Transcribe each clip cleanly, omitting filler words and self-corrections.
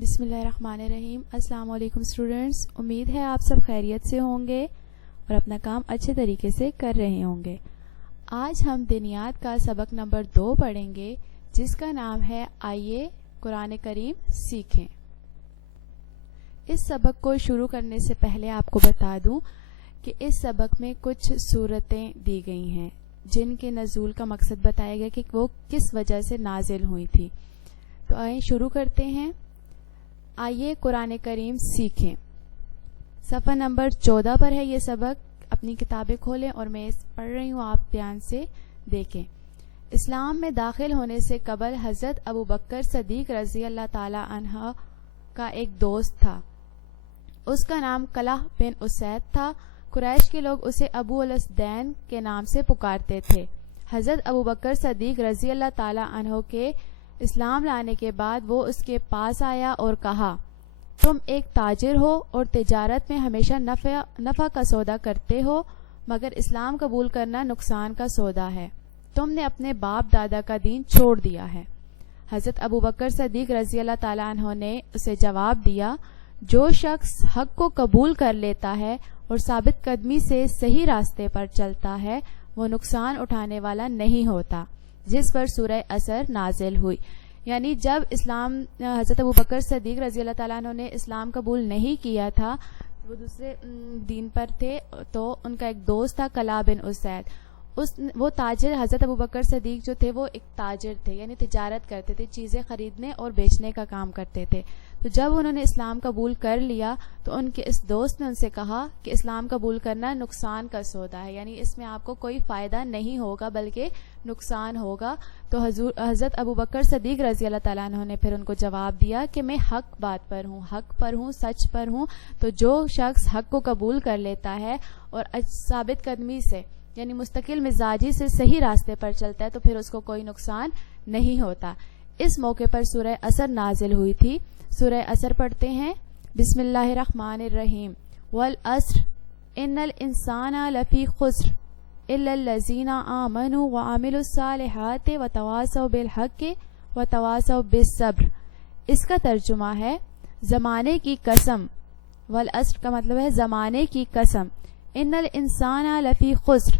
بسم اللہ الرحمن الرحیم۔ السلام علیکم اسٹوڈنٹس، امید ہے آپ سب خیریت سے ہوں گے اور اپنا کام اچھے طریقے سے کر رہے ہوں گے۔ آج ہم دینیات کا سبق نمبر 2 پڑھیں گے، جس کا نام ہے آئیے قرآن کریم سیکھیں۔ اس سبق کو شروع کرنے سے پہلے آپ کو بتا دوں کہ اس سبق میں کچھ صورتیں دی گئی ہیں جن کے نزول کا مقصد بتایا گیا کہ وہ کس وجہ سے نازل ہوئی تھی۔ تو آئیں شروع کرتے ہیں۔ آئیے قرآن کریم سیکھیں، صفحہ نمبر 14 پر ہے یہ سبق۔ اپنی کتابیں کھولیں اور میں پڑھ رہی ہوں، آپ دھیان سے دیکھیں۔ اسلام میں داخل ہونے سے قبل حضرت ابو بکر صدیق رضی اللہ تعالی عنہ کا ایک دوست تھا، اس کا نام کلہ بن اسید تھا۔ قریش کے لوگ اسے ابو الاسدین کے نام سے پکارتے تھے۔ حضرت ابو بکر صدیق رضی اللہ تعالی عنہ کے اسلام لانے کے بعد وہ اس کے پاس آیا اور کہا، تم ایک تاجر ہو اور تجارت میں ہمیشہ نفع کا سودا کرتے ہو، مگر اسلام قبول کرنا نقصان کا سودا ہے۔ تم نے اپنے باپ دادا کا دین چھوڑ دیا ہے۔ حضرت ابو بکر صدیق رضی اللہ تعالی عنہ نے اسے جواب دیا، جو شخص حق کو قبول کر لیتا ہے اور ثابت قدمی سے صحیح راستے پر چلتا ہے، وہ نقصان اٹھانے والا نہیں ہوتا، جس پر سورہ عصر نازل ہوئی۔ یعنی جب حضرت ابو بکر صدیق رضی اللہ تعالیٰ عنہ نے اسلام قبول نہیں کیا تھا، وہ دوسرے دین پر تھے، تو ان کا ایک دوست تھا کلہ بن اسید۔ وہ تاجر، حضرت ابو بکر صدیق جو تھے وہ ایک تاجر تھے، یعنی تجارت کرتے تھے، چیزیں خریدنے اور بیچنے کا کام کرتے تھے۔ تو جب انہوں نے اسلام قبول کر لیا تو ان کے اس دوست نے ان سے کہا کہ اسلام قبول کرنا نقصان کا سودا ہے، یعنی اس میں آپ کو کوئی فائدہ نہیں ہوگا بلکہ نقصان ہوگا۔ تو حضرت ابو بکر صدیق رضی اللہ تعالیٰ عنہ نے پھر ان کو جواب دیا کہ میں حق بات پر ہوں، حق پر ہوں، سچ پر ہوں۔ تو جو شخص حق کو قبول کر لیتا ہے اور ثابت قدمی سے یعنی مستقل مزاجی سے صحیح راستے پر چلتا ہے تو پھر اس کو کوئی نقصان نہیں ہوتا۔ اس موقع پر سورہ عصر نازل ہوئی تھی۔ سورہ عصر پڑھتے ہیں۔ بسم اللہ الرحمن الرحیم۔ والعصر ان الانسان لفی خسر الا الذین آمنوا وعملوا الصالحات وتواصوا بالحق وتواصوا بالصبر۔ اس کا ترجمہ ہے زمانے کی قسم۔ والعصر کا مطلب ہے زمانے کی قسم۔ ان الانسان لفی خسر،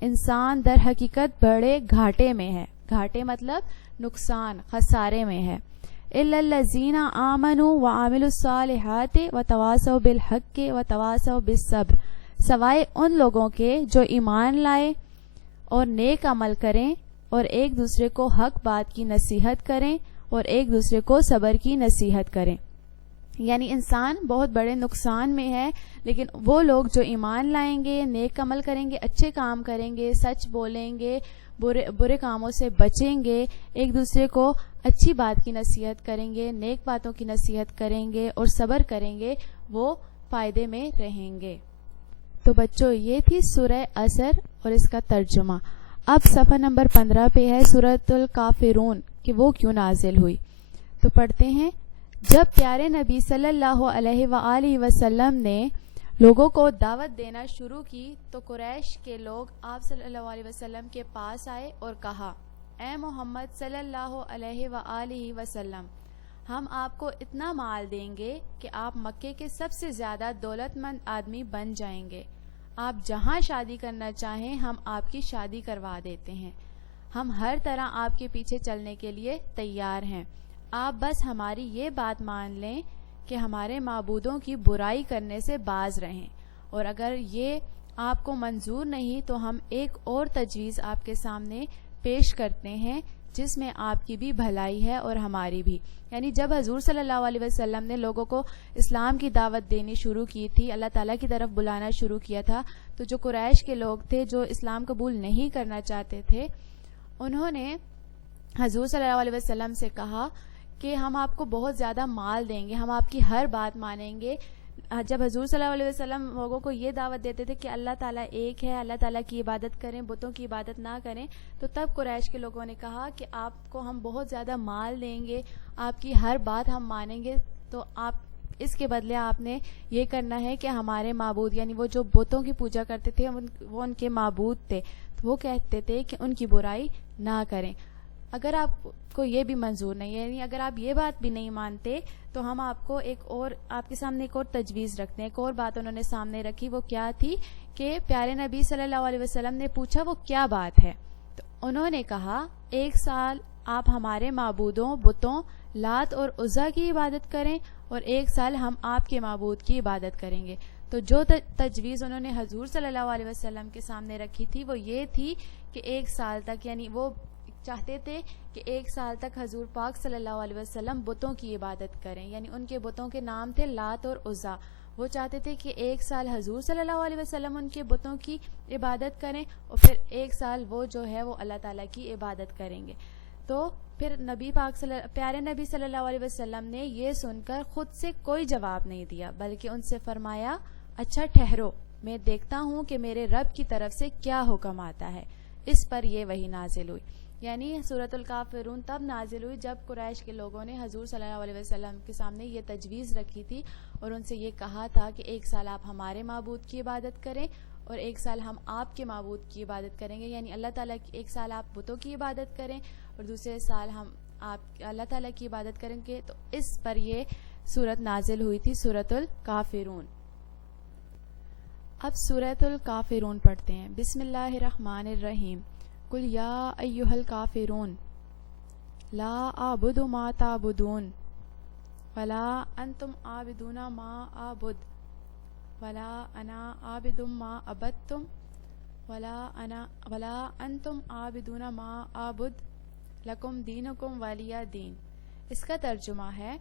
انسان در حقیقت بڑے گھاٹے میں ہے۔ گھاٹے مطلب نقصان، خسارے میں ہے۔ الا الذین آمنوا وعملوا الصالحات وتواصوا بالحق وتواصوا بالصبر، سوائے ان لوگوں کے جو ایمان لائے اور نیک عمل کریں اور ایک دوسرے کو حق بات کی نصیحت کریں اور ایک دوسرے کو صبر کی نصیحت کریں۔ یعنی انسان بہت بڑے نقصان میں ہے، لیکن وہ لوگ جو ایمان لائیں گے، نیک عمل کریں گے، اچھے کام کریں گے، سچ بولیں گے، برے کاموں سے بچیں گے، ایک دوسرے کو اچھی بات کی نصیحت کریں گے، نیک باتوں کی نصیحت کریں گے اور صبر کریں گے، وہ فائدے میں رہیں گے۔ تو بچوں، یہ تھی سورہ عصر اور اس کا ترجمہ۔ اب صفحہ نمبر 15 پہ ہے سورۃ الکافرون کہ وہ کیوں نازل ہوئی۔ تو پڑھتے ہیں۔ جب پیارے نبی صلی اللہ علیہ وآلہ وسلم نے لوگوں کو دعوت دینا شروع کی تو قریش کے لوگ آپ صلی اللہ علیہ وسلم کے پاس آئے اور کہا، اے محمد صلی اللہ علیہ وآلہ وسلم، ہم آپ کو اتنا مال دیں گے کہ آپ مکے کے سب سے زیادہ دولت مند آدمی بن جائیں گے۔ آپ جہاں شادی کرنا چاہیں ہم آپ کی شادی کروا دیتے ہیں۔ ہم ہر طرح آپ کے پیچھے چلنے کے لیے تیار ہیں۔ آپ بس ہماری یہ بات مان لیں کہ ہمارے معبودوں کی برائی کرنے سے باز رہیں، اور اگر یہ آپ کو منظور نہیں تو ہم ایک اور تجویز آپ کے سامنے پیش کرتے ہیں جس میں آپ کی بھی بھلائی ہے اور ہماری بھی۔ یعنی جب حضور صلی اللہ علیہ وسلم نے لوگوں کو اسلام کی دعوت دینی شروع کی تھی، اللہ تعالیٰ کی طرف بلانا شروع کیا تھا، تو جو قریش کے لوگ تھے جو اسلام قبول نہیں کرنا چاہتے تھے، انہوں نے حضور صلی اللہ علیہ وسلم سے کہا کہ ہم آپ کو بہت زیادہ مال دیں گے، ہم آپ کی ہر بات مانیں گے۔ جب حضور صلی اللہ علیہ وسلم لوگوں کو یہ دعوت دیتے تھے کہ اللہ تعالیٰ ایک ہے، اللہ تعالیٰ کی عبادت کریں، بتوں کی عبادت نہ کریں، تو تب قریش کے لوگوں نے کہا کہ آپ کو ہم بہت زیادہ مال دیں گے، آپ کی ہر بات ہم مانیں گے، تو آپ اس کے بدلے آپ نے یہ کرنا ہے کہ ہمارے معبود، یعنی وہ جو بتوں کی پوجا کرتے تھے وہ ان کے معبود تھے، تو وہ کہتے تھے کہ ان کی برائی نہ کریں۔ اگر آپ کو یہ بھی منظور نہیں ہے، یعنی اگر آپ یہ بات بھی نہیں مانتے تو ہم آپ کو آپ کے سامنے ایک اور تجویز رکھتے ہیں۔ ایک اور بات انہوں نے سامنے رکھی، وہ کیا تھی کہ پیارے نبی صلی اللہ علیہ وسلم نے پوچھا وہ کیا بات ہے، تو انہوں نے کہا 1 سال آپ ہمارے معبودوں بتوں لات اور عزا کی عبادت کریں اور 1 سال ہم آپ کے معبود کی عبادت کریں گے۔ تو جو تجویز انہوں نے حضور صلی اللہ علیہ وسلم کے سامنے رکھی تھی وہ یہ تھی کہ 1 سال تک، یعنی وہ چاہتے تھے کہ 1 سال تک حضور پاک صلی اللہ علیہ وسلم بتوں کی عبادت کریں، یعنی ان کے بتوں کے نام تھے لات اور عزا۔ وہ چاہتے تھے کہ 1 سال حضور صلی اللہ علیہ وسلم ان کے بتوں کی عبادت کریں اور پھر 1 سال وہ جو ہے وہ اللہ تعالیٰ کی عبادت کریں گے۔ تو پھر پیارے نبی صلی اللہ علیہ وسلم نے یہ سن کر خود سے کوئی جواب نہیں دیا، بلکہ ان سے فرمایا اچھا ٹھہرو، میں دیکھتا ہوں کہ میرے رب کی طرف سے کیا حکم آتا ہے۔ اس پر یہ وحی نازل ہوئی، یعنی سورۃ الکافرون تب نازل ہوئی جب قریش کے لوگوں نے حضور صلی اللہ علیہ وسلم کے سامنے یہ تجویز رکھی تھی اور ان سے یہ کہا تھا کہ 1 سال آپ ہمارے معبود کی عبادت کریں اور 1 سال ہم آپ کے معبود کی عبادت کریں گے، یعنی اللہ تعالیٰ کی 1 سال آپ بتوں کی عبادت کریں اور دوسرے سال ہم آپ اللہ تعالیٰ کی عبادت کریں گے۔ تو اس پر یہ سورت نازل ہوئی تھی، سورۃ الکافرون۔ اب سورۃ الکافرون پڑھتے ہیں۔ بسم اللہ الرحمن الرحیم۔ قل یا ایھا الکافرون لا اعبد ما تعبدون ولا انتم عابدون ما اعبد ولا انا عابد ما عبدتم ولا انتم عابدون ما اعبد لکم دینکم ولی دین۔ اس کا ترجمہ ہے،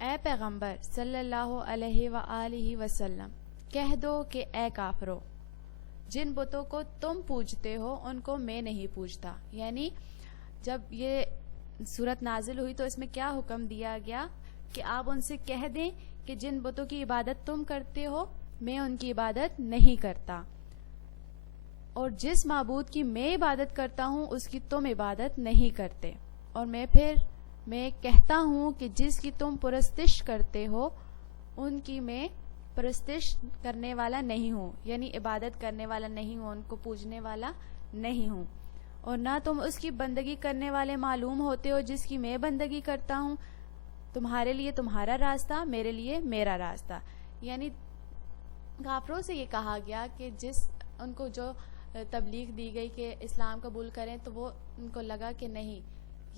اے پیغمبر صلی اللہ علیہ وآلہ وسلم کہہ دو کہ اے کافرو، جن بتوں کو تم پوجتے ہو ان کو میں نہیں پوجتا۔ یعنی جب یہ سورت نازل ہوئی تو اس میں کیا حکم دیا گیا کہ آپ ان سے کہہ دیں کہ جن بتوں کی عبادت تم کرتے ہو میں ان کی عبادت نہیں کرتا، اور جس معبود کی میں عبادت کرتا ہوں اس کی تم عبادت نہیں کرتے، اور میں کہتا ہوں کہ جس کی تم پرستش کرتے ہو ان کی میں پرستش کرنے والا نہیں ہوں، یعنی عبادت کرنے والا نہیں ہوں، ان کو پوجنے والا نہیں ہوں، اور نہ تم اس کی بندگی کرنے والے معلوم ہوتے ہو جس کی میں بندگی کرتا ہوں۔ تمہارے لیے تمہارا راستہ، میرے لیے میرا راستہ۔ یعنی کافروں سے یہ کہا گیا کہ ان کو جو تبلیغ دی گئی کہ اسلام قبول کریں تو وہ ان کو لگا کہ نہیں،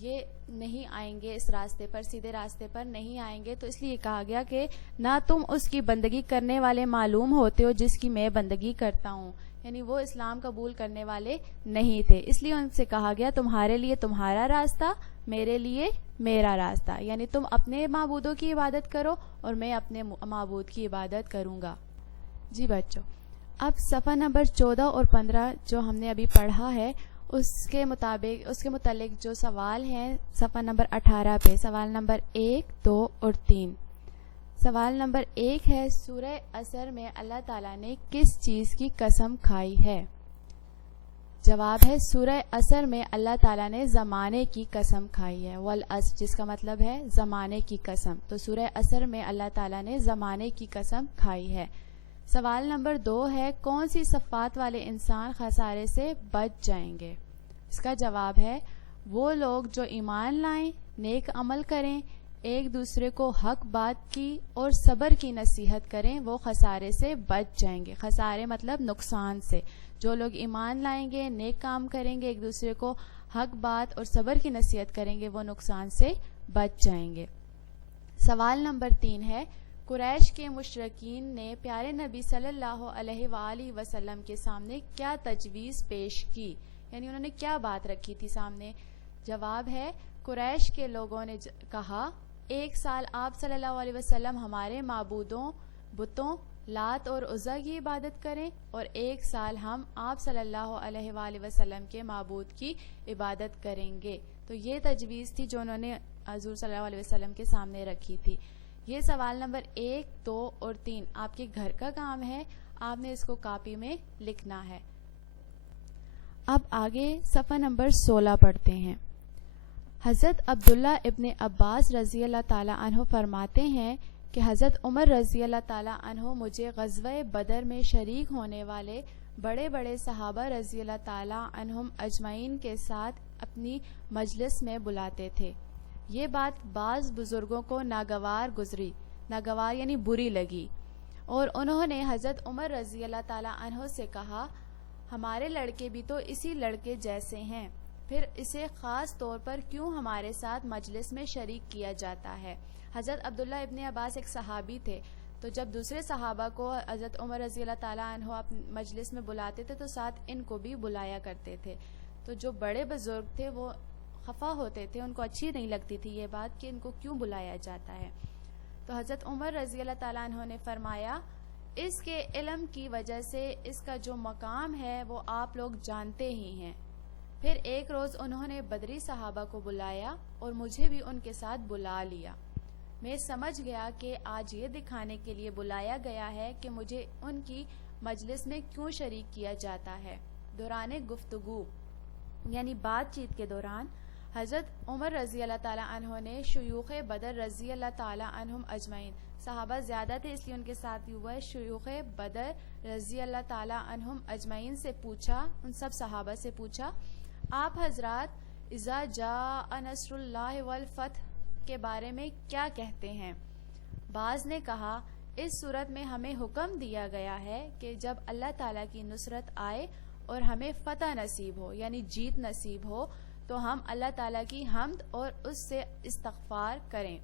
یہ نہیں آئیں گے اس راستے پر، سیدھے راستے پر نہیں آئیں گے، تو اس لیے کہا گیا کہ نہ تم اس کی بندگی کرنے والے معلوم ہوتے ہو جس کی میں بندگی کرتا ہوں، یعنی وہ اسلام قبول کرنے والے نہیں تھے، اس لیے ان سے کہا گیا تمہارے لیے تمہارا راستہ، میرے لیے میرا راستہ، یعنی تم اپنے معبودوں کی عبادت کرو اور میں اپنے معبود کی عبادت کروں گا۔ جی بچوں، اب صفحہ نمبر 14 اور 15 جو ہم نے ابھی پڑھا ہے اس کے متعلق جو سوال ہیں صفحہ نمبر 18 پہ، سوال نمبر 1، 2 اور 3۔ سوال نمبر 1 ہے، سورہ عصر میں اللہ تعالیٰ نے کس چیز کی قسم کھائی ہے؟ جواب ہے سورہ عصر میں اللہ تعالیٰ نے زمانے کی قسم کھائی ہے، والعصر جس کا مطلب ہے زمانے کی قسم، تو سورہ عصر میں اللہ تعالیٰ نے زمانے کی قسم کھائی ہے۔ سوال نمبر 2 ہے، کون سی صفات والے انسان خسارے سے بچ جائیں گے؟ اس کا جواب ہے وہ لوگ جو ایمان لائیں، نیک عمل کریں، ایک دوسرے کو حق بات کی اور صبر کی نصیحت کریں، وہ خسارے سے بچ جائیں گے۔ خسارے مطلب نقصان سے۔ جو لوگ ایمان لائیں گے، نیک کام کریں گے، ایک دوسرے کو حق بات اور صبر کی نصیحت کریں گے، وہ نقصان سے بچ جائیں گے۔ سوال نمبر 3 ہے، قریش کے مشرکین نے پیارے نبی صلی اللہ علیہ وآلہ وسلم کے سامنے کیا تجویز پیش کی، یعنی انہوں نے کیا بات رکھی تھی سامنے؟ جواب ہے قریش کے لوگوں نے کہا 1 سال آپ صلی اللہ علیہ وسلم ہمارے معبودوں بتوں لات اور عزا کی عبادت کریں اور 1 سال ہم آپ صلی اللہ علیہ وآلہ وسلم کے معبود کی عبادت کریں گے۔ تو یہ تجویز تھی جو انہوں نے حضور صلی اللہ علیہ وسلم کے سامنے رکھی تھی۔ یہ سوال نمبر 1، 2 اور 3 آپ کے گھر کا کام ہے، آپ نے اس کو کاپی میں لکھنا ہے۔ اب آگے صفحہ نمبر 16 پڑھتے ہیں۔ حضرت عبداللہ ابن عباس رضی اللہ تعالیٰ عنہ فرماتے ہیں کہ حضرت عمر رضی اللہ تعالیٰ عنہ مجھے غزوہ بدر میں شریک ہونے والے بڑے بڑے صحابہ رضی اللہ تعالیٰ عنہم اجمعین کے ساتھ اپنی مجلس میں بلاتے تھے۔ یہ بات بعض بزرگوں کو ناگوار یعنی بری لگی، اور انہوں نے حضرت عمر رضی اللہ تعالیٰ عنہ سے کہا، ہمارے لڑکے بھی تو اسی لڑکے جیسے ہیں، پھر اسے خاص طور پر کیوں ہمارے ساتھ مجلس میں شریک کیا جاتا ہے؟ حضرت عبداللہ ابن عباس ایک صحابی تھے، تو جب دوسرے صحابہ کو حضرت عمر رضی اللہ تعالیٰ عنہ اپنے مجلس میں بلاتے تھے تو ساتھ ان کو بھی بلایا کرتے تھے۔ تو جو بڑے بزرگ تھے وہ خفا ہوتے تھے، ان کو اچھی نہیں لگتی تھی یہ بات کہ ان کو کیوں بلایا جاتا ہے۔ تو حضرت عمر رضی اللہ تعالیٰ عنہ نے فرمایا، اس کے علم کی وجہ سے اس کا جو مقام ہے وہ آپ لوگ جانتے ہی ہیں۔ پھر ایک روز انہوں نے بدری صحابہ کو بلایا اور مجھے بھی ان کے ساتھ بلا لیا۔ میں سمجھ گیا کہ آج یہ دکھانے کے لیے بلایا گیا ہے کہ مجھے ان کی مجلس میں کیوں شریک کیا جاتا ہے۔ دوران گفتگو یعنی بات چیت کے دوران حضرت عمر رضی اللہ تعالیٰ عنہ نے شیوخ بدر رضی اللہ تعالیٰ عنہم اجمعین، صحابہ زیادہ تھے اس لیے ان کے ساتھ ہوا ہے، شیوخ بدر رضی اللہ تعالیٰ عنہم اجمعین سے پوچھا، ان سب صحابہ سے پوچھا، آپ حضرات اذا جاء نصر اللہ والفتح کے بارے میں کیا کہتے ہیں؟ بعض نے کہا، اس صورت میں ہمیں حکم دیا گیا ہے کہ جب اللہ تعالیٰ کی نصرت آئے اور ہمیں فتح نصیب ہو یعنی جیت نصیب ہو تو ہم اللہ تعالیٰ کی حمد اور اس سے استغفار کریں۔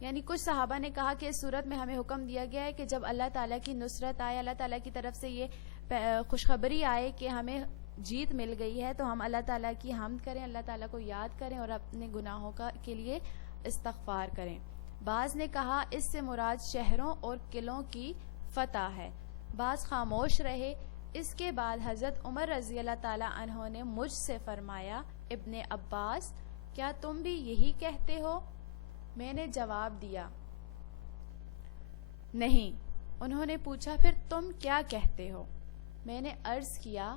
یعنی کچھ صحابہ نے کہا کہ اس صورت میں ہمیں حکم دیا گیا ہے کہ جب اللہ تعالیٰ کی نصرت آئے، اللہ تعالیٰ کی طرف سے یہ خوشخبری آئے کہ ہمیں جیت مل گئی ہے تو ہم اللہ تعالیٰ کی حمد کریں، اللہ تعالیٰ کو یاد کریں اور اپنے گناہوں کے لیے استغفار کریں۔ بعض نے کہا اس سے مراد شہروں اور قلعوں کی فتح ہے۔ بعض خاموش رہے۔ اس کے بعد حضرت عمر رضی اللہ تعالیٰ عنہ نے مجھ سے فرمایا، ابن عباس کیا تم بھی یہی کہتے ہو؟ میں نے جواب دیا نہیں۔ انہوں نے پوچھا پھر تم کیا کہتے ہو؟ میں نے عرض کیا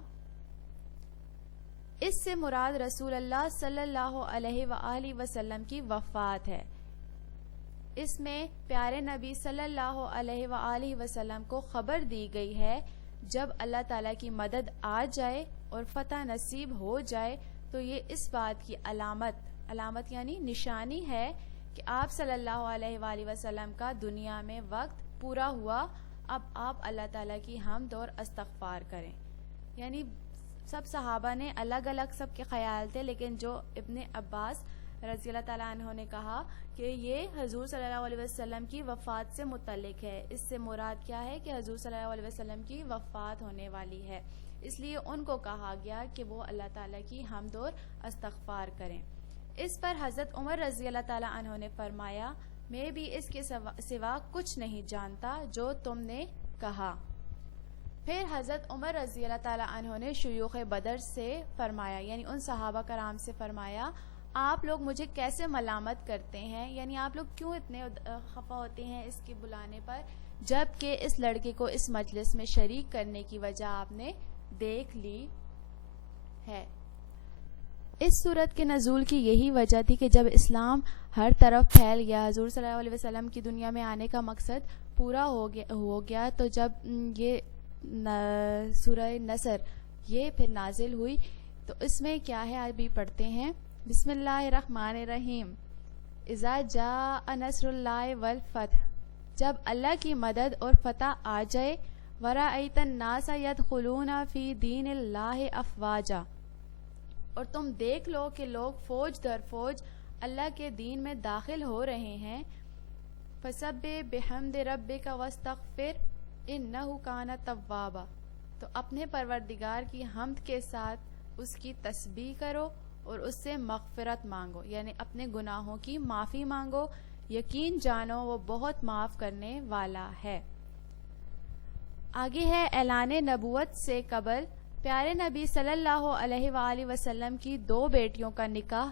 اس سے مراد رسول اللہ صلی اللہ علیہ وآلہ وسلم کی وفات ہے۔ اس میں پیارے نبی صلی اللہ علیہ وآلہ وسلم کو خبر دی گئی ہے جب اللہ تعالیٰ کی مدد آ جائے اور فتح نصیب ہو جائے تو یہ اس بات کی علامت یعنی نشانی ہے کہ آپ صلی اللہ علیہ وآلہ وسلم کا دنیا میں وقت پورا ہوا، اب آپ اللہ تعالیٰ کی حمد اور استغفار کریں۔ یعنی سب صحابہ نے الگ الگ سب کے خیال تھے، لیکن جو ابن عباس رضی اللہ تعالیٰ عنہ نے کہا کہ یہ حضور صلی اللہ علیہ وسلم کی وفات سے متعلق ہے، اس سے مراد کیا ہے کہ حضور صلی اللہ علیہ وسلم کی وفات ہونے والی ہے، اس لیے ان کو کہا گیا کہ وہ اللہ تعالیٰ کی حمد اور استغفار کریں۔ اس پر حضرت عمر رضی اللہ تعالیٰ عنہ نے فرمایا، میں بھی اس کے سوا کچھ نہیں جانتا جو تم نے کہا۔ پھر حضرت عمر رضی اللہ تعالیٰ عنہ نے شیوخ بدر سے فرمایا، یعنی ان صحابہ کرام سے فرمایا، آپ لوگ مجھے کیسے ملامت کرتے ہیں، یعنی آپ لوگ کیوں اتنے خفا ہوتے ہیں اس کے بلانے پر، جب کہ اس لڑکے کو اس مجلس میں شریک کرنے کی وجہ آپ نے دیکھ لی ہے۔ اس صورت کے نزول کی یہی وجہ تھی کہ جب اسلام ہر طرف پھیل گیا، حضور صلی اللہ علیہ وسلم کی دنیا میں آنے کا مقصد پورا ہو گیا تو جب یہ سورہ نصر یہ پھر نازل ہوئی تو اس میں کیا ہے ابھی پڑھتے ہیں۔ بسم اللہ الرحمن الرحیم، اذا جاء نصر اللہ والفتح، جب اللہ کی مدد اور فتح آ جائے، ورأیت الناس یدخلون فی دین اللہ افواجا، اور تم دیکھ لو کہ لوگ فوج در فوج اللہ کے دین میں داخل ہو رہے ہیں، فسبح بحمد ربک واستغفر انہ کان توابا، تو اپنے پروردگار کی حمد کے ساتھ اس کی تسبیح کرو اور اس سے مغفرت مانگو، یعنی اپنے گناہوں کی معافی مانگو، یقین جانو وہ بہت معاف کرنے والا ہے۔ آگے ہے اعلان نبوت سے قبل پیارے نبی صلی اللہ علیہ وآلہ وسلم کی 2 بیٹیوں کا نکاح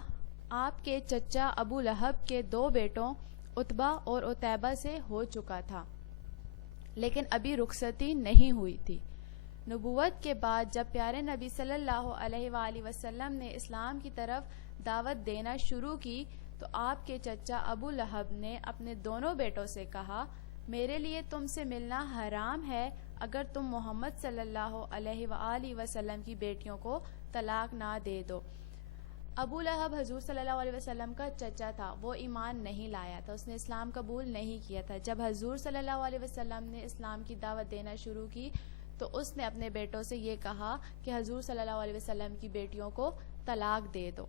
آپ کے چچا ابو لہب کے 2 بیٹوں عتبہ اور عتیبہ سے ہو چکا تھا، لیکن ابھی رخصتی نہیں ہوئی تھی۔ نبوت کے بعد جب پیارے نبی صلی اللہ علیہ وآلہ وسلم نے اسلام کی طرف دعوت دینا شروع کی تو آپ کے چچا ابو لہب نے اپنے دونوں بیٹوں سے کہا، میرے لیے تم سے ملنا حرام ہے اگر تم محمد صلی اللہ علیہ وآلہ وسلم کی بیٹیوں کو طلاق نہ دے دو۔ ابو لہب حضور صلی اللہ علیہ وسلم کا چچا تھا، وہ ایمان نہیں لایا تھا، اس نے اسلام قبول نہیں کیا تھا۔ جب حضور صلی اللہ علیہ وسلم نے اسلام کی دعوت دینا شروع کی تو اس نے اپنے بیٹوں سے یہ کہا کہ حضور صلی اللہ علیہ وسلم کی بیٹیوں کو طلاق دے دو،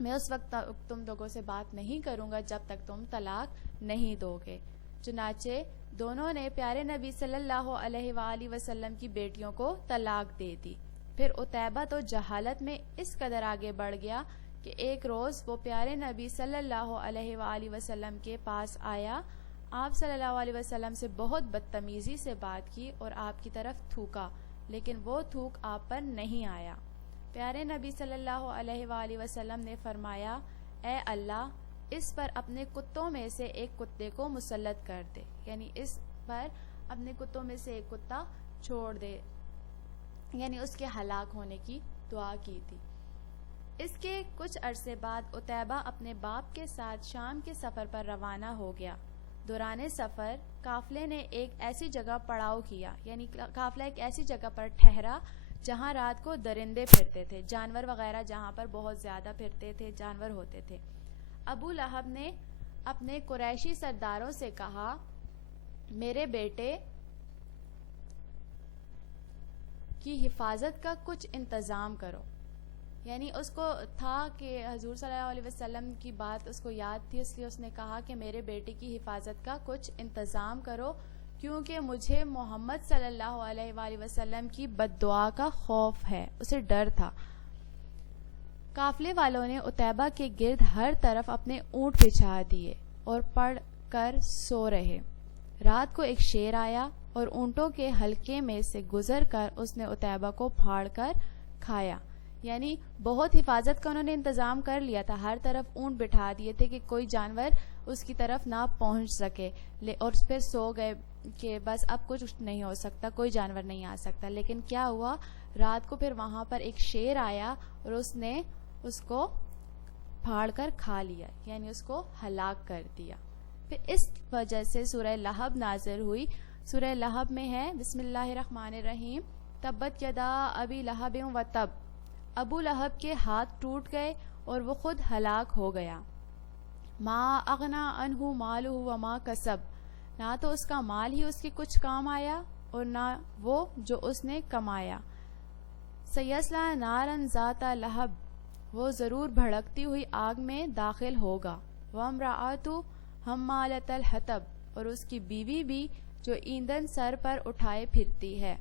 میں اس وقت تم لوگوں سے بات نہیں کروں گا جب تک تم طلاق نہیں دو گے۔ چنانچہ دونوں نے پیارے نبی صلی اللہ علیہ وآلہ وسلم کی بیٹیوں کو طلاق دے دی۔ پھر عتیبہ تو جہالت میں اس قدر آگے بڑھ گیا کہ ایک روز وہ پیارے نبی صلی اللہ علیہ وآلہ وسلم کے پاس آیا، آپ صلی اللہ علیہ وسلم سے بہت بدتمیزی سے بات کی اور آپ کی طرف تھوکا، لیکن وہ تھوک آپ پر نہیں آیا۔ پیارے نبی صلی اللہ علیہ وآلہ وسلم نے فرمایا، اے اللہ، اس پر اپنے کتوں میں سے ایک کتے کو مسلط کر دے، یعنی اس پر اپنے کتوں میں سے ایک کتا چھوڑ دے، یعنی اس کے ہلاک ہونے کی دعا کی تھی۔ اس کے کچھ عرصے بعد عتیبہ اپنے باپ کے ساتھ شام کے سفر پر روانہ ہو گیا۔ دوران سفر قافلے نے ایک ایسی جگہ پڑاؤ کیا، یعنی قافلہ ایک ایسی جگہ پر ٹھہرا جہاں رات کو درندے پھرتے تھے، جانور وغیرہ جہاں پر بہت زیادہ پھرتے تھے، جانور ہوتے تھے۔ ابو لہب نے اپنے قریشی سرداروں سے کہا، میرے بیٹے کی حفاظت کا کچھ انتظام کرو، یعنی اس کو تھا کہ حضور صلی اللہ علیہ وسلم کی بات اس کو یاد تھی، اس لیے اس نے کہا کہ میرے بیٹے کی حفاظت کا کچھ انتظام کرو، کیونکہ مجھے محمد صلی اللہ علیہ وآلہ وسلم کی بد دعا کا خوف ہے، اسے ڈر تھا۔ قافلے والوں نے عتیبہ کے گرد ہر طرف اپنے اونٹ بچھا دیے اور پڑھ کر سو رہے۔ رات کو ایک شیر آیا اور اونٹوں کے حلقے میں سے گزر کر اس نے عتیبہ کو پھاڑ کر کھایا، یعنی بہت حفاظت کا انہوں نے انتظام کر لیا تھا، ہر طرف اونٹ بٹھا دیے تھے کہ کوئی جانور اس کی طرف نہ پہنچ سکے، اور پھر سو گئے کہ بس اب کچھ نہیں ہو سکتا، کوئی جانور نہیں آ سکتا۔ لیکن کیا ہوا، رات کو پھر وہاں پر ایک شیر آیا اور اس نے اس کو پھاڑ کر کھا لیا، یعنی اس کو ہلاک کر دیا۔ پھر اس وجہ سے سورہ لہب نازل ہوئی۔ سورہ لہب میں ہے، بسم اللہ الرحمن الرحیم، تبت یدا ابی لہب و تب، ابو لہب کے ہاتھ ٹوٹ گئے اور وہ خود ہلاک ہو گیا۔ ما اغنا عنہ مالہ وما کسب، نہ تو اس کا مال ہی اس کے کچھ کام آیا اور نہ وہ جو اس نے کمایا۔ سیصلی نارا ذات لہب، وہ ضرور بھڑکتی ہوئی آگ میں داخل ہوگا۔ وامرأۃ حمالۃ الحطب، اور اس کی بیوی بھی جو ایندھن سر پر اٹھائے پھرتی ہے۔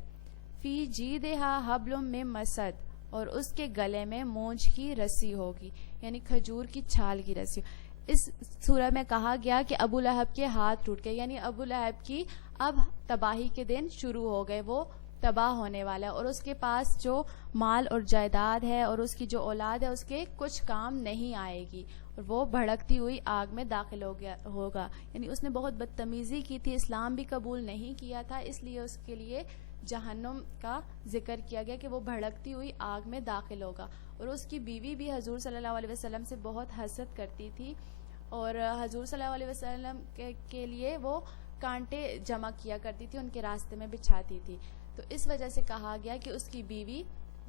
فی جیدہا حبل من مسد، اور اس کے گلے میں مونج کی رسی ہوگی، یعنی کھجور کی چھال کی رسی۔ اس سورہ میں کہا گیا کہ ابو لہب کے ہاتھ ٹوٹ گئے، یعنی ابو لہب کی اب تباہی کے دن شروع ہو گئے، وہ تباہ ہونے والا ہے، اور اس کے پاس جو مال اور جائیداد ہے اور اس کی جو اولاد ہے اس کے کچھ کام نہیں آئے گی، اور وہ بھڑکتی ہوئی آگ میں داخل ہوگا، یعنی اس نے بہت بدتمیزی کی تھی، اسلام بھی قبول نہیں کیا تھا، اس لیے اس کے لیے جہنم کا ذکر کیا گیا کہ وہ بھڑکتی ہوئی آگ میں داخل ہوگا۔ اور اس کی بیوی بھی حضور صلی اللہ علیہ وسلم سے بہت حسد کرتی تھی، اور حضور صلی اللہ علیہ وسلم کے لیے وہ کانٹے جمع کیا کرتی تھی، ان کے راستے میں بچھاتی تھی۔ تو اس وجہ سے کہا گیا کہ اس کی بیوی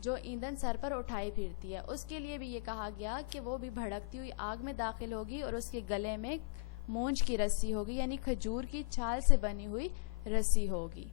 جو ایندھن سر پر اٹھائی پھرتی ہے، اس کے لیے بھی یہ کہا گیا کہ وہ بھی بھڑکتی ہوئی آگ میں داخل ہوگی اور اس کے گلے میں مونج کی رسی ہوگی، یعنی کھجور کی چھال سے بنی ہوئی رسی ہوگی۔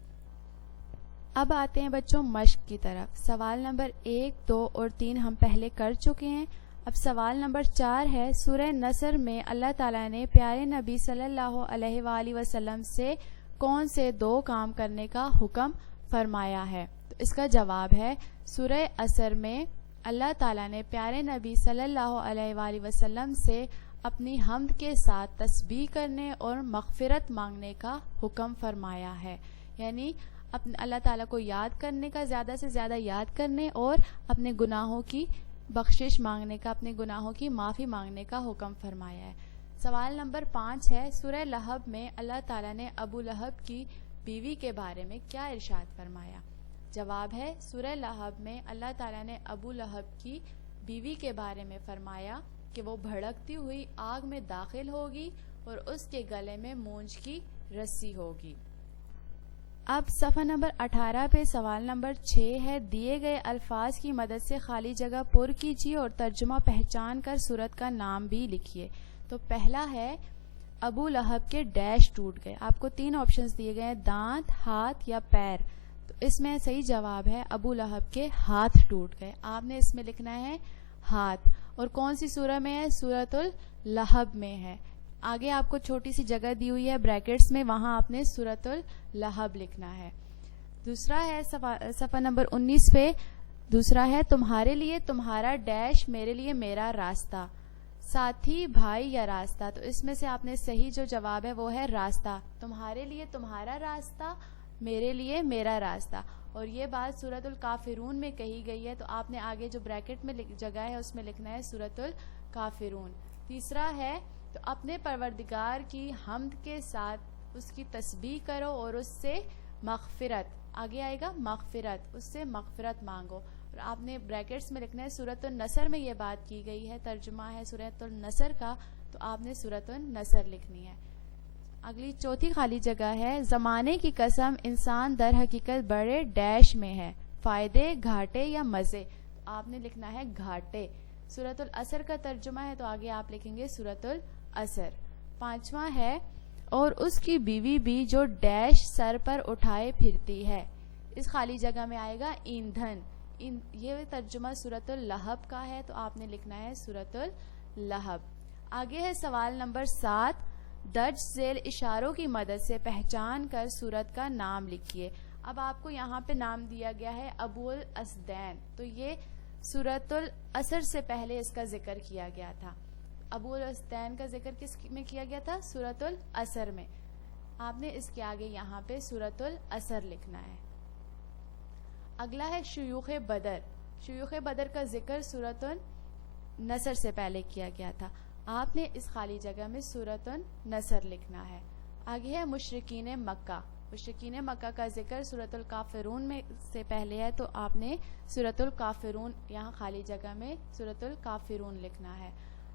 اب آتے ہیں بچوں مشق کی طرف۔ سوال نمبر 1، 2 اور 3 ہم پہلے کر چکے ہیں۔ اب سوال نمبر 4 ہے، سورہ نصر میں اللہ تعالیٰ نے پیارے نبی صلی اللہ علیہ وآلہ وسلم سے کون سے 2 کام کرنے کا حکم فرمایا ہے؟ تو اس کا جواب ہے، سورہ عصر میں اللہ تعالیٰ نے پیارے نبی صلی اللہ علیہ وآلہ وسلم سے اپنی حمد کے ساتھ تسبیح کرنے اور مغفرت مانگنے کا حکم فرمایا ہے، یعنی اللہ تعالیٰ کو یاد کرنے کا، زیادہ سے زیادہ یاد کرنے اور اپنے گناہوں کی بخشش مانگنے کا، اپنے گناہوں کی معافی مانگنے کا حکم فرمایا ہے۔ سوال نمبر 5 ہے، سورہ لہب میں اللہ تعالیٰ نے ابو لہب کی بیوی کے بارے میں کیا ارشاد فرمایا؟ جواب ہے، سورہ لہب میں اللہ تعالیٰ نے ابو لہب کی بیوی کے بارے میں فرمایا کہ وہ بھڑکتی ہوئی آگ میں داخل ہوگی اور اس کے گلے میں مونج کی رسی ہوگی۔ اب صفحہ نمبر 18 پہ سوال نمبر 6 ہے، دیے گئے الفاظ کی مدد سے خالی جگہ پر کیجیے اور ترجمہ پہچان کر سورت کا نام بھی لکھیے۔ تو پہلا ہے ابو لہب کے ڈیش ٹوٹ گئے۔ آپ کو 3 آپشنز دیے گئے ہیں، دانت، ہاتھ یا پیر۔ تو اس میں صحیح جواب ہے ابو لہب کے ہاتھ ٹوٹ گئے۔ آپ نے اس میں لکھنا ہے ہاتھ، اور کون سی سورہ میں ہے؟ سورۃ اللہب میں ہے۔ آگے آپ کو چھوٹی سی جگہ دی ہوئی ہے بریکٹس میں، وہاں آپ نے سورۃ اللہب لکھنا ہے۔ دوسرا ہے صفحہ نمبر 19 پہ، دوسرا ہے تمہارے لیے تمہارا ڈیش، میرے لیے میرا راستہ، ساتھی، بھائی یا راستہ۔ تو اس میں سے آپ نے صحیح جو جواب ہے وہ ہے راستہ۔ تمہارے لیے تمہارا راستہ، میرے لیے میرا راستہ، اور یہ بات سورۃ الکافرون میں کہی گئی ہے، تو آپ نے آگے جو بریکٹ میں جگہ ہے اس میں لکھنا ہے سورۃ الکافرون۔ تیسرا ہے تو اپنے پروردگار کی حمد کے ساتھ اس کی تسبیح کرو اور اس سے مغفرت، آگے آئے گا مغفرت، اس سے مغفرت مانگو، اور آپ نے بریکٹس میں لکھنا ہے سورۃ النصر میں یہ بات کی گئی ہے، ترجمہ ہے سورۃ النصر کا، تو آپ نے سورۃ النصر لکھنی ہے۔ اگلی چوتھی خالی جگہ ہے، زمانے کی قسم انسان در حقیقت بڑے ڈیش میں ہے، فائدے، گھاٹے یا مزے۔ تو آپ نے لکھنا ہے گھاٹے۔ سورۃ العصر کا ترجمہ ہے، تو آگے آپ لکھیں گے سورۃ العصر۔ پانچواں ہے، اور اس کی بیوی بھی جو ڈیش سر پر اٹھائے پھرتی ہے۔ اس خالی جگہ میں آئے گا ایندھن۔ یہ ترجمہ سورۃ اللہب کا ہے، تو آپ نے لکھنا ہے سورۃ اللہب۔ آگے ہے سوال نمبر 7، درج ذیل اشاروں کی مدد سے پہچان کر سورت کا نام لکھیے۔ اب آپ کو یہاں پہ نام دیا گیا ہے ابو الاسدین، تو یہ سورۃ العصر سے پہلے اس کا ذکر کیا گیا تھا۔ ابو الاسدین کا ذکر کس میں کیا گیا تھا؟ سورۃ العصر میں۔ آپ نے اس کے آگے یہاں پہ سورۃ العصر لکھنا ہے۔ اگلا ہے شیوخ بدر۔ شیوخ بدر کا ذکر سورۃ النصر سے پہلے کیا گیا تھا، آپ نے اس خالی جگہ میں سورۃ النصر لکھنا ہے۔ آگے ہے مشرکین مکہ۔ مشرکین مکہ کا ذکر سورۃ الکافرون میں سے پہلے ہے، تو آپ نے سورۃ الکافرون یہاں خالی جگہ میں سورۃ الکافرون لکھنا ہے۔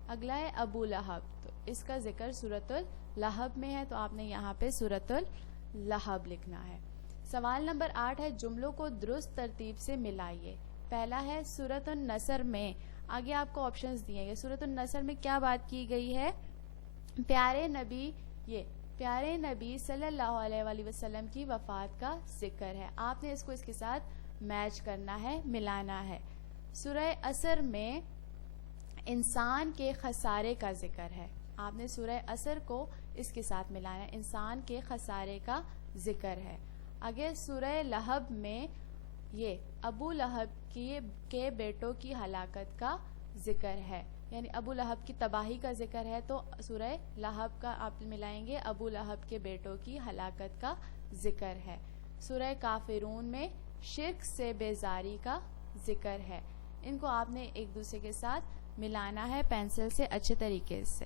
اگلا ہے ابو لہب، تو اس کا ذکر سورۃ اللہب میں ہے، تو آپ نے یہاں پہ سورۃ اللہب لکھنا ہے۔ سوال نمبر 8 ہے، جملوں کو درست ترتیب سے ملائیے۔ پہلا ہے سورۃ النصر میں، آگے آپ کو آپشنز دیے گئے، سورۃ النصر میں کیا بات کی گئی ہے؟ پیارے نبی صلی اللہ علیہ وآلہ وسلم کی وفات کا ذکر ہے۔ آپ نے اس کو اس کے ساتھ میچ کرنا ہے، ملانا ہے۔ سورہ عصر میں انسان کے خسارے کا ذکر ہے، آپ نے سورہ عصر کو اس کے ساتھ ملانا ہے، انسان کے خسارے کا ذکر ہے۔ آگے سورہ لہب میں یہ ابو لہب کے بیٹوں کی ہلاکت کا ذکر ہے، یعنی ابو لہب کی تباہی کا ذکر ہے، تو سورہ لہب کا آپ ملائیں گے ابو لہب کے بیٹوں کی ہلاکت کا ذکر ہے۔ سورہ کافرون میں شرک سے بیزاری کا ذکر ہے۔ ان کو آپ نے ایک دوسرے کے ساتھ ملانا ہے پینسل سے اچھے طریقے سے۔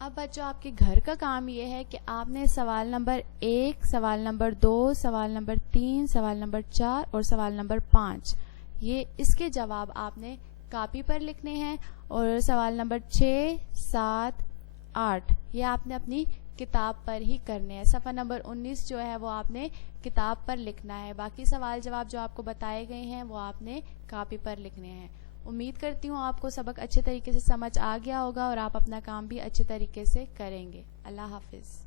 اب بچوں آپ کے گھر کا کام یہ ہے کہ آپ نے سوال نمبر 1، سوال نمبر 2، سوال نمبر 3، سوال نمبر 4 اور سوال نمبر 5، یہ اس کے جواب آپ نے کاپی پر لکھنے ہیں، اور سوال نمبر 6، 7، 8 یہ آپ نے اپنی کتاب پر ہی کرنے ہیں۔ صفحہ نمبر 19 جو ہے وہ آپ نے کتاب پر لکھنا ہے، باقی سوال جواب جو آپ کو بتائے گئے ہیں وہ آپ نے کاپی پر لکھنے ہیں۔ امید کرتی ہوں آپ کو سبق اچھے طریقے سے سمجھ آ گیا ہوگا اور آپ اپنا کام بھی اچھے طریقے سے کریں گے۔ اللہ حافظ۔